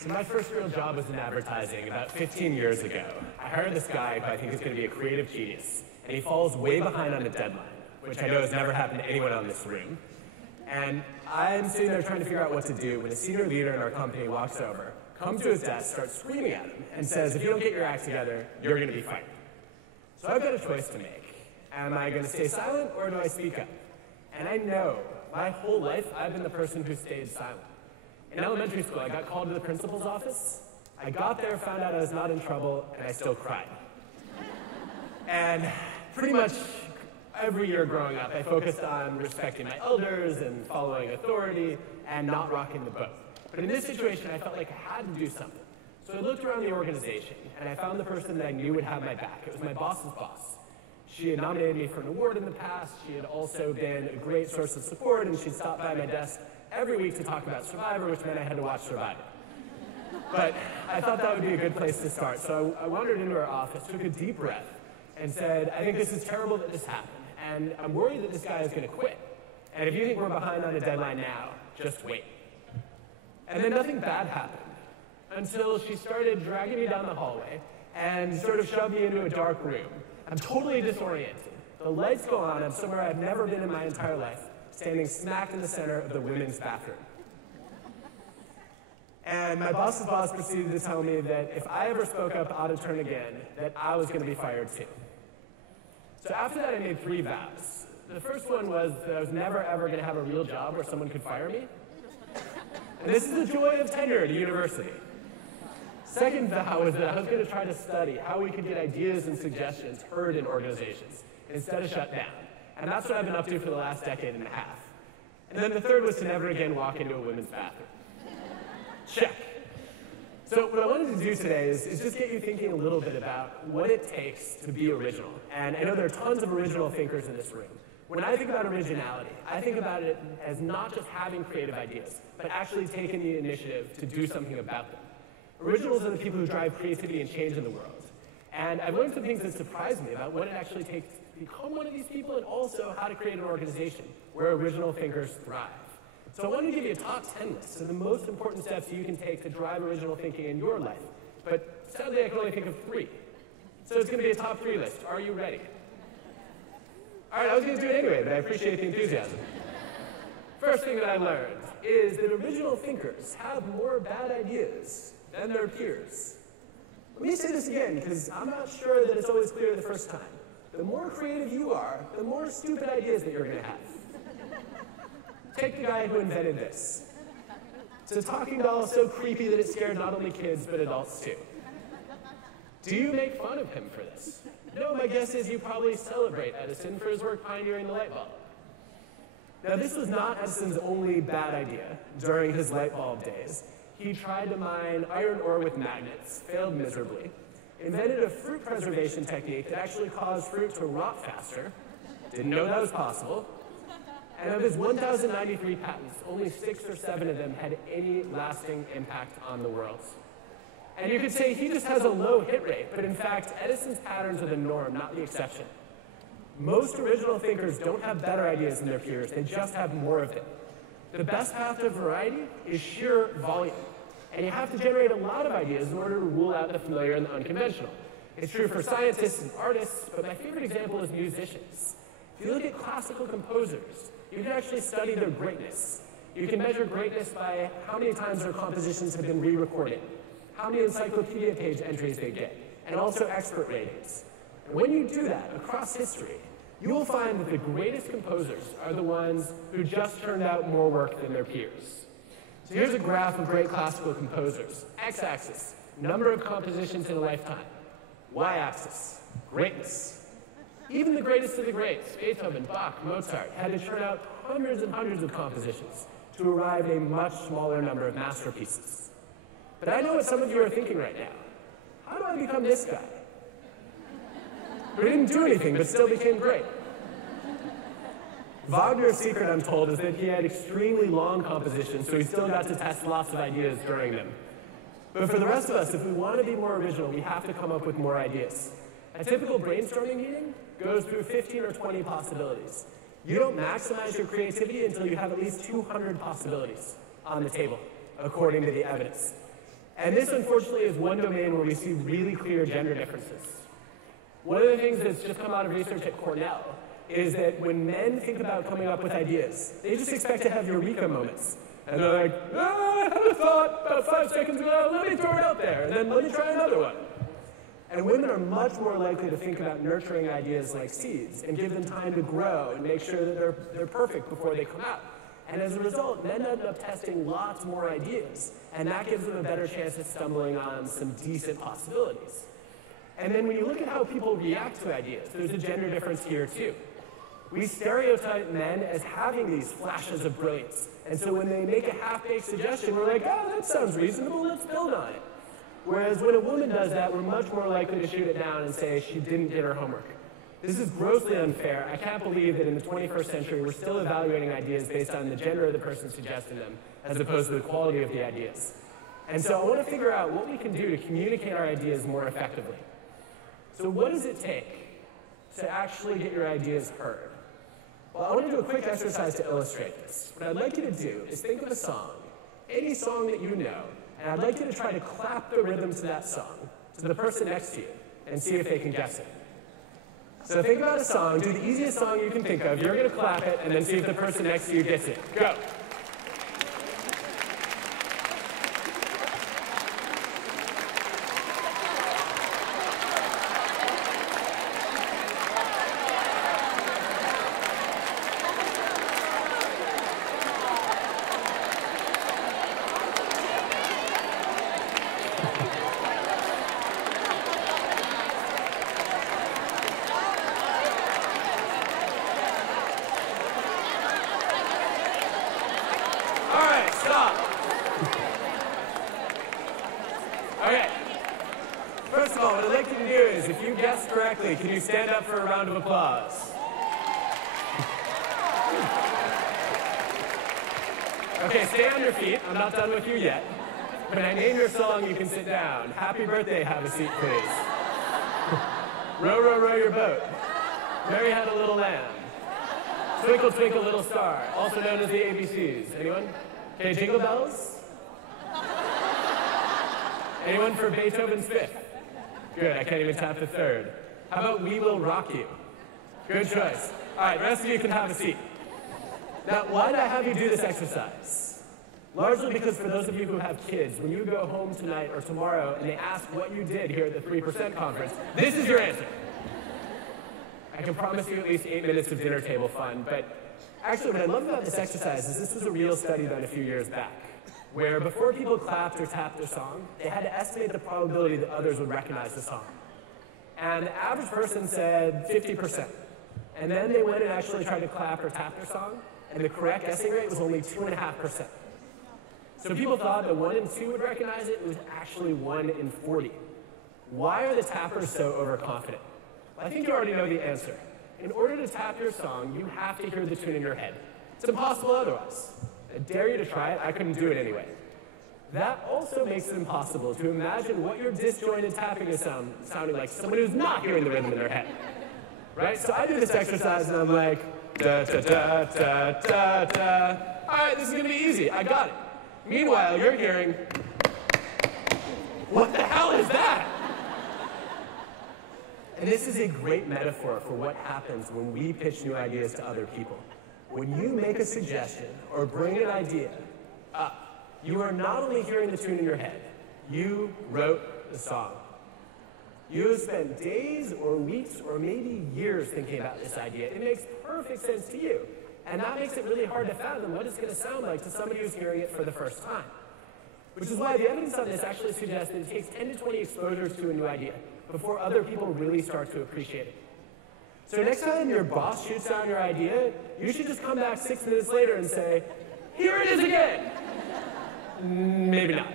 So my first real job was in advertising about 15 years ago. I hired this guy who I think is going to be a creative genius, and he falls way behind on a deadline, which I know has never happened to anyone in this room. And I'm sitting there trying to figure out what to do when a senior leader in our company walks over, comes to his desk, starts screaming at him, and says, if you don't get your act together, you're going to be fired. So I've got a choice to make. Am I going to stay silent, or do I speak up? And I know, my whole life, I've been the person who stayed silent. In elementary school, I got called to the principal's office. I got there, found out I was not in trouble, and I still cried. And pretty much every year growing up, I focused on respecting my elders and following authority and not rocking the boat. But in this situation, I felt like I had to do something. So I looked around the organization, and I found the person that I knew would have my back. It was my boss's boss. She had nominated me for an award in the past. She had also been a great source of support, and she'd stop by my desk every week to talk about Survivor, which meant I had to watch Survivor. But I thought that would be a good place to start. So I wandered into her office, took a deep breath, and said, I think this is terrible that this happened, and I'm worried that this guy is going to quit. And if you think we're behind on a deadline now, just wait. And then nothing bad happened until she started dragging me down the hallway and sort of shoved me into a dark room. I'm totally disoriented. The lights go on. I'm somewhere I've never been in my entire life, standing smack in the center of the women's bathroom. And my boss's boss proceeded to tell me that if I ever spoke up out of turn again, that I was going to be fired too. So after that, I made 3 vows. The first one was that I was never ever going to have a real job where someone could fire me. And this is the joy of tenure at a university. Second vow was that I was going to try to study how we could get ideas and suggestions heard in organizations instead of shut down. And that's what I've been up to for the last decade and a half. And then the third was to never again walk into a women's bathroom. Check. So what I wanted to do today is just get you thinking a little bit about what it takes to be original. And I know there are tons of original thinkers in this room. When I think about originality, I think about it as not just having creative ideas, but actually taking the initiative to do something about them. Originals are the people who drive creativity and change in the world. And I've learned some things that surprise me about what it actually takes to become one of these people, and also how to create an organization where original thinkers thrive. So I wanted to give you a top 10 list of the most important steps you can take to drive original thinking in your life. But sadly, I can only think of 3. So it's going to be a top 3 list. Are you ready? All right, I was going to do it anyway, but I appreciate the enthusiasm. First thing that I learned is that original thinkers have more bad ideas than their peers. Let me say this again, because I'm not sure that it's always clear the first time. The more creative you are, the more stupid ideas that you're going to have. Take the guy who invented this. It's a talking doll so creepy that it scared not only kids, but adults too. Do you make fun of him for this? No, my guess is you probably celebrate Edison for his work pioneering the light bulb. Now, this was not Edison's only bad idea during his light bulb days. He tried to mine iron ore with magnets, failed miserably, invented a fruit preservation technique that actually caused fruit to rot faster, didn't know that was possible, and of his 1,093 patents, only 6 or 7 of them had any lasting impact on the world. And you could say he just has a low hit rate, but in fact, Edison's patterns are the norm, not the exception. Most original thinkers don't have better ideas than their peers, they just have more of them. The best path to variety is sheer volume. And you have to generate a lot of ideas in order to rule out the familiar and the unconventional. It's true for scientists and artists, but my favorite example is musicians. If you look at classical composers, you can actually study their greatness. You can measure greatness by how many times their compositions have been re-recorded, how many encyclopedia page entries they get, and also expert ratings. And when you do that across history, you will find that the greatest composers are the ones who just turned out more work than their peers. So here's a graph of great classical composers. X-axis, number of compositions in a lifetime. Y-axis, greatness. Even the greatest of the greats, Beethoven, Bach, Mozart, had to turn out hundreds and hundreds of compositions to arrive at a much smaller number of masterpieces. But I know what some of you are thinking right now. How do I become this guy? Who didn't do anything, but still became great. Wagner's secret, I'm told, is that he had extremely long compositions, so he still got to test lots of ideas during them. But for the rest of us, if we want to be more original, we have to come up with more ideas. A typical brainstorming meeting goes through 15 or 20 possibilities. You don't maximize your creativity until you have at least 200 possibilities on the table, according to the evidence. And this, unfortunately, is one domain where we see really clear gender differences. One of the things that's just come out of research at Cornell is that when men think about coming up with ideas, they just expect to have eureka moments. And they're like, I had a thought about 5 seconds ago, let me throw it out there, and then let me try another one. And women are much more likely to think about nurturing ideas like seeds and give them time to grow and make sure that they're perfect before they come out. And as a result, men end up testing lots more ideas, and that gives them a better chance at stumbling on some decent possibilities. And then when you look at how people react to ideas, there's a gender difference here too. We stereotype men as having these flashes of brilliance. And so when they make a half-baked suggestion, we're like, oh, that sounds reasonable, let's build on it. Whereas when a woman does that, we're much more likely to shoot it down and say she didn't get her homework. This is grossly unfair. I can't believe that in the 21st century, we're still evaluating ideas based on the gender of the person suggesting them, as opposed to the quality of the ideas. And so I want to figure out what we can do to communicate our ideas more effectively. So what does it take to actually get your ideas heard? Well, I want to do a quick exercise to illustrate this. What I'd like you to do is think of a song, any song that you know, and I'd like you to try to clap the rhythm to that song, to the person next to you, and see if they can guess it. So think about a song, do the easiest song you can think of, you're going to clap it, and then see if the person next to you gets it. Go. Can you stand up for a round of applause? Okay, stay on your feet. I'm not done with you yet. When I name your song, you can sit down. Happy birthday, have a seat, please. Row, row, row your boat. Mary had a little lamb. Twinkle, twinkle, little star, also known as the ABCs. Anyone? Okay, Jingle Bells? Anyone for Beethoven's Fifth? Good, I can't even tap the third. How about We Will Rock You? Good choice. All right, the rest of you can have a seat. Now, why did I have you do this exercise? Largely because for those of you who have kids, when you go home tonight or tomorrow and they ask what you did here at the 3% conference, this is your answer. I can promise you at least 8 minutes of dinner table fun, but actually what I love about this exercise is this was a real study done a few years back, where before people clapped or tapped their song, they had to estimate the probability that others would recognize the song. And the average person said 50%. And then they went and actually tried to clap or tap their song, and the correct guessing rate was only 2.5%. So people thought that 1 in 2 would recognize it. It was actually 1 in 40. Why are the tappers so overconfident? Well, I think you already know the answer. In order to tap your song, you have to hear the tune in your head. It's impossible otherwise. I dare you to try it. I couldn't do it anyway. That also makes it impossible to imagine what your disjointed tapping is sounding like to someone who's not hearing the rhythm in their head. Right? So I do this exercise and I'm like, da da da da da da. All right, this is gonna be easy. I got it. Meanwhile, you're hearing, what the hell is that? And this is a great metaphor for what happens when we pitch new ideas to other people. When you make a suggestion or bring an idea up, you are not only hearing the tune in your head, you wrote the song. You have spent days or weeks or maybe years thinking about this idea. It makes perfect sense to you. And that makes it really hard to fathom what it's going to sound like to somebody who's hearing it for the first time. Which is why the evidence on this actually suggests that it takes 10 to 20 exposures to a new idea before other people really start to appreciate it. So next time your boss shoots down your idea, you should just come back 6 minutes later and say, here it is again! Maybe not.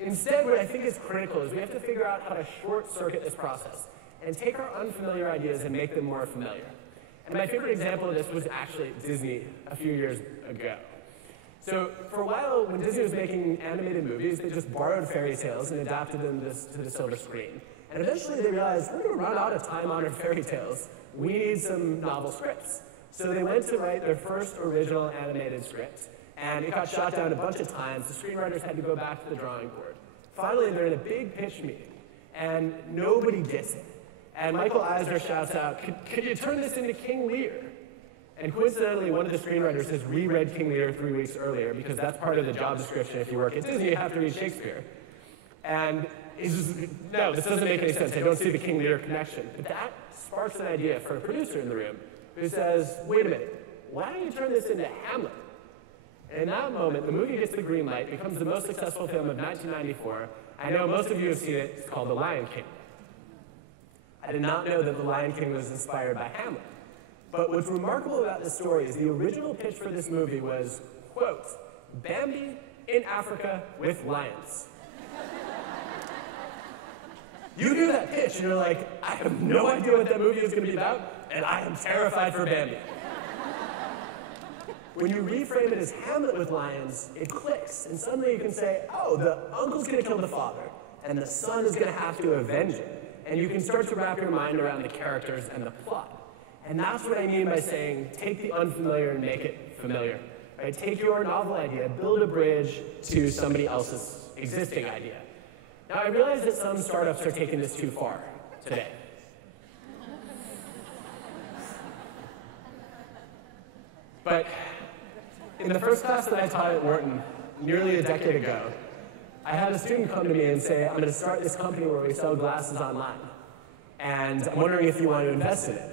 Instead, what I think is critical is we have to figure out how to short-circuit this process and take our unfamiliar ideas and make them more familiar. And my favorite example of this was actually Disney a few years ago. So for a while, when Disney was making animated movies, they just borrowed fairy tales and adapted them to the silver screen. And eventually they realized, we're going to run out of time-honored fairy tales. We need some novel scripts. So they went to write their first original animated script. And it got shot down a bunch of times. The screenwriters had to go back to the drawing board. Finally, they're in a big pitch meeting, and nobody gets it. And Michael Eisner shouts out, could you turn this into King Lear? And coincidentally, one of the screenwriters has reread King Lear 3 weeks earlier, because that's part of the job description. If you work at Disney, you have to read Shakespeare. And he's just, no, this doesn't make any sense. I don't see the King Lear connection. But that sparks an idea for a producer in the room who says, wait a minute, why don't you turn this into Hamlet? And in that moment, the movie gets the green light, becomes the most successful film of 1994. I know most of you have seen it. It's called The Lion King. I did not know that The Lion King was inspired by Hamlet. But what's remarkable about this story is the original pitch for this movie was, quote, Bambi in Africa with lions. You hear that pitch and you're like, I have no idea what that movie is going to be about, and I am terrified for Bambi. When you reframe it as Hamlet with lions, it clicks, and suddenly you can say, oh, the uncle's going to kill the father, and the son is going to have to avenge it. And you can start to wrap your mind around the characters and the plot. And that's what I mean by saying, take the unfamiliar and make it familiar. Right? Take your novel idea, build a bridge to somebody else's existing idea. Now, I realize that some startups are taking this too far today. But in the first class that I taught at Wharton, nearly a decade ago, I had a student come to me and say, I'm going to start this company where we sell glasses online. And I'm wondering if you want to invest in it.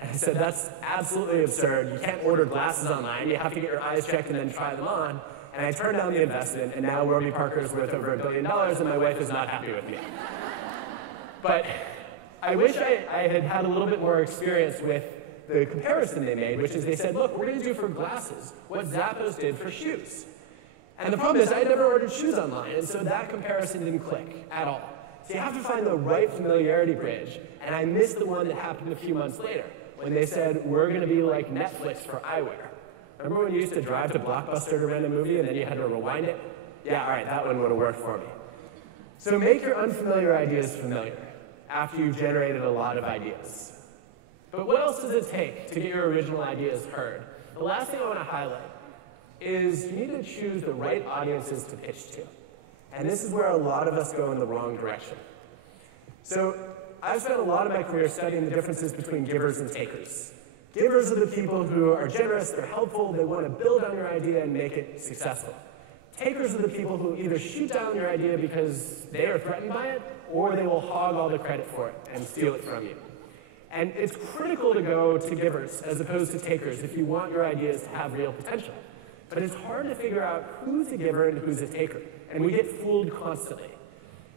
And I said, that's absolutely absurd. You can't order glasses online. You have to get your eyes checked and then try them on. And I turned down the investment, and now Warby Parker is worth over $1 billion, and my wife is not happy with me. But I wish I had had a little bit more experience with the comparison they made, which is they said, look, we're going to do for glasses what Zappos did for shoes. And the problem is I never ordered shoes online, and so that comparison didn't click at all. So you have to find the right familiarity bridge, and I missed the one that happened a few months later, when they said, we're going to be like Netflix for eyewear. Remember when you used to drive to Blockbuster to rent a movie and then you had to rewind it? Yeah, all right, that one would have worked for me. So make your unfamiliar ideas familiar after you've generated a lot of ideas. But what else does it take to get your original ideas heard? The last thing I want to highlight is you need to choose the right audiences to pitch to. And this is where a lot of us go in the wrong direction. So I've spent a lot of my career studying the differences between givers and takers. Givers are the people who are generous, they're helpful, they want to build on your idea and make it successful. Takers are the people who either shoot down your idea because they are threatened by it, or they will hog all the credit for it and steal it from you. And it's critical to go to givers as opposed to takers if you want your ideas to have real potential. But it's hard to figure out who's a giver and who's a taker, and we get fooled constantly.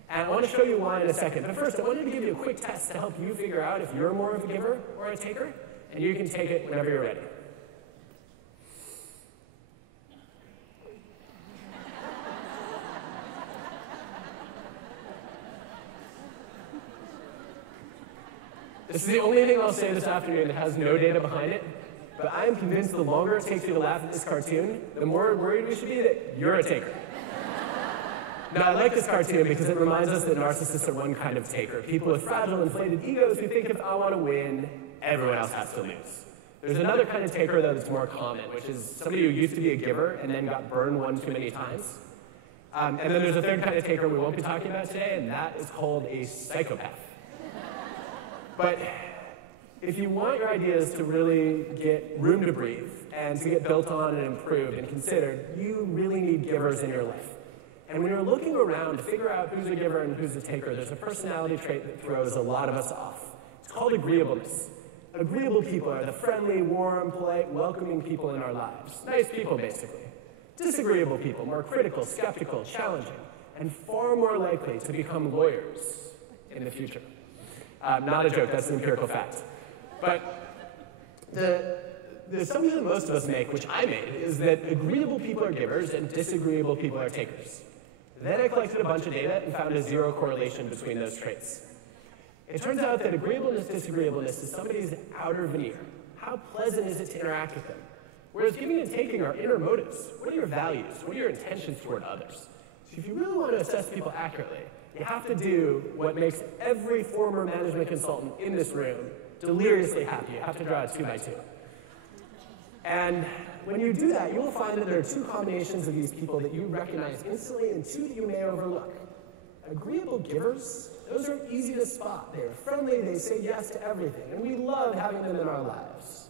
And I want to show you why in a second. But first, I wanted to give you a quick test to help you figure out if you're more of a giver or a taker. And you can take it whenever you're ready. This is the only thing I'll say this afternoon that has no data behind it, but I am convinced the longer it takes you to laugh at this cartoon, the more worried we should be that you're a taker. Now, I like this cartoon because it reminds us that narcissists are one kind of taker. People with fragile, inflated egos who think if I want to win, everyone else has to lose. There's another kind of taker, though, that's more common, which is somebody who used to be a giver and then got burned one too many times. And then there's a third kind of taker we won't be talking about today, and that is called a psychopath. But if you want your ideas to really get room to breathe and to get built on and improved and considered, you really need givers in your life. And when you're looking around to figure out who's a giver and who's a taker, there's a personality trait that throws a lot of us off. It's called agreeableness. Agreeable people are the friendly, warm, polite, welcoming people in our lives. Nice people, basically. Disagreeable people, more critical, skeptical, challenging, and far more likely to become lawyers in the future. Not a joke, that's an empirical fact. But the assumption that most of us make, which I made, is that agreeable people are givers and disagreeable people are takers. Then I collected a bunch of data and found a zero correlation between those traits. It turns out that agreeableness, disagreeableness is somebody's outer veneer. How pleasant is it to interact with them? Whereas giving and taking are inner motives. What are your values? What are your intentions toward others? So if you really want to assess people accurately, you have to do what makes every former management consultant in this room deliriously happy. You have to draw a 2x2. And when you do that, you will find that there are two combinations of these people that you recognize instantly and two that you may overlook. Agreeable givers, those are easy to spot. They're friendly, they say yes to everything, and we love having them in our lives.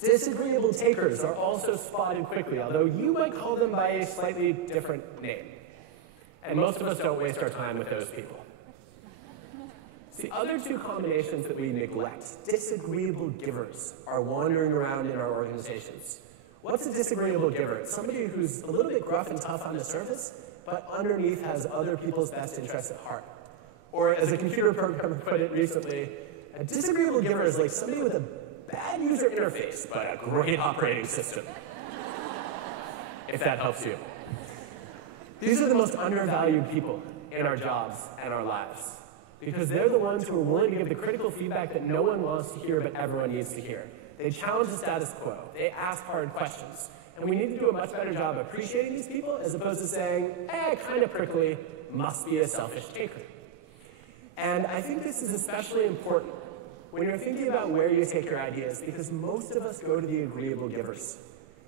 Disagreeable takers are also spotted quickly, although you might call them by a slightly different name. And most of us don't waste our time with those people. The other two combinations that we neglect, disagreeable givers, are wandering around in our organizations. What's a disagreeable giver? It's somebody who's a little bit gruff and tough on the surface, but underneath has other people's best interests at heart. Or as a computer programmer put it recently, a disagreeable giver is like somebody with a bad user interface, but a great operating system. If that helps you. These are the most undervalued people in our jobs and our lives, because they're the ones who are willing to give the critical feedback that no one wants to hear but everyone needs to hear. They challenge the status quo. They ask hard questions. And we need to do a much better job appreciating these people as opposed to saying, kind of prickly, must be a selfish taker. And I think this is especially important when you're thinking about where you take your ideas, because most of us go to the agreeable givers.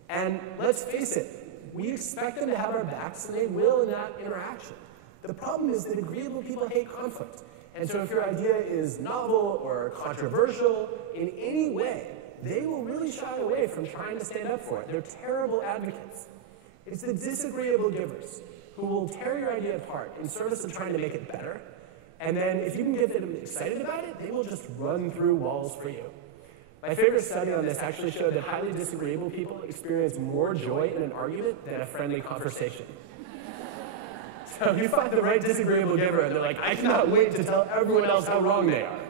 And let's face it, we expect them to have our backs, and they will in that interaction. The problem is that agreeable people hate conflict. And so if your idea is novel or controversial in any way, they will really shy away from trying to stand up for it. They're terrible advocates. It's the disagreeable givers who will tear your idea apart in service of trying to make it better. And then if you can get them excited about it, they will just run through walls for you. My favorite study on this actually showed that highly disagreeable people experience more joy in an argument than a friendly conversation. So you find the right disagreeable giver, and they're like, I cannot wait to tell everyone else how wrong they are.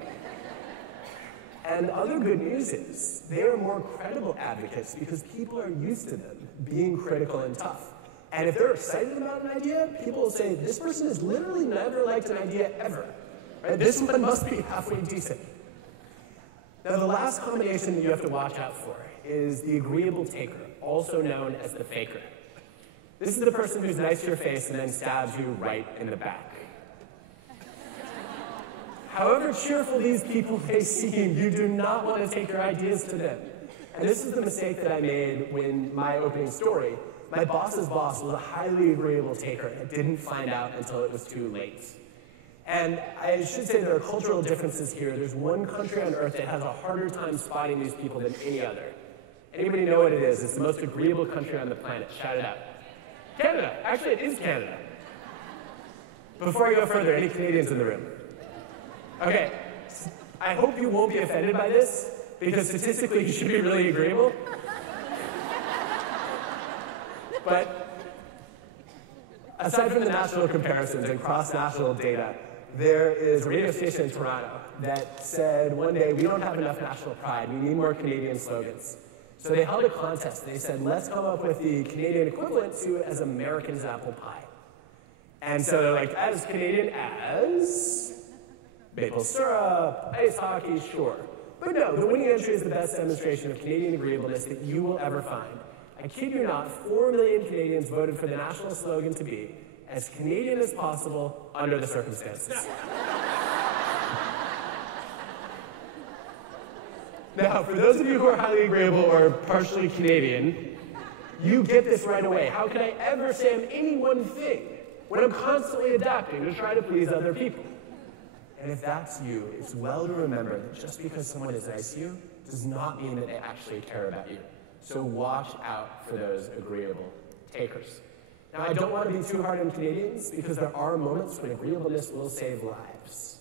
And other good news is, they are more credible advocates because people are used to them being critical and tough. And if they're excited about an idea, people will say, this person has literally never liked an idea ever. Right? This one must be halfway decent. Now, the last combination that you have to watch out for is the agreeable taker, also known as the faker. This is the person who's nice to your face and then stabs you right in the back. However cheerful these people may seem, you do not want to take your ideas to them. And this is the mistake that I made when my opening story. My boss's boss was a highly agreeable taker and didn't find out until it was too late. And I should say there are cultural differences here. There's one country on earth that has a harder time spotting these people than any other. Anybody know what it is? It's the most agreeable country on the planet. Shout it out. Canada. Actually, it is Canada. Before I go further, any Canadians in the room? Okay. I hope you won't be offended by this, because statistically you should be really agreeable. But aside from the national comparisons and cross-national data, there is a radio station in Toronto that said one day, we don't have enough national pride, we need more Canadian slogans. So they held a contest. They said, let's come up with the Canadian equivalent to as American as apple pie. And so they're like, as Canadian as maple syrup, ice hockey, sure. But no, the winning entry is the best demonstration of Canadian agreeableness that you will ever find. I kid you not, 4 million Canadians voted for the national slogan to be as Canadian as possible under the circumstances. Now, for those of you who are highly agreeable or partially Canadian, you get this right away. How can I ever say I'm any one thing when I'm constantly adapting to try to please other people? And if that's you, it's well to remember that just because someone is nice to you does not mean that they actually care about you. So watch out for those agreeable takers. Now, I don't want to be too hard on Canadians because there are moments when agreeableness will save lives.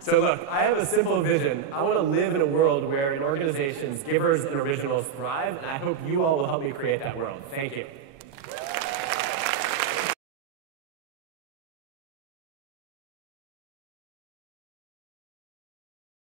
So look, I have a simple vision. I want to live in a world where in organizations, givers and originals thrive, and I hope you all will help me create that world. Thank you.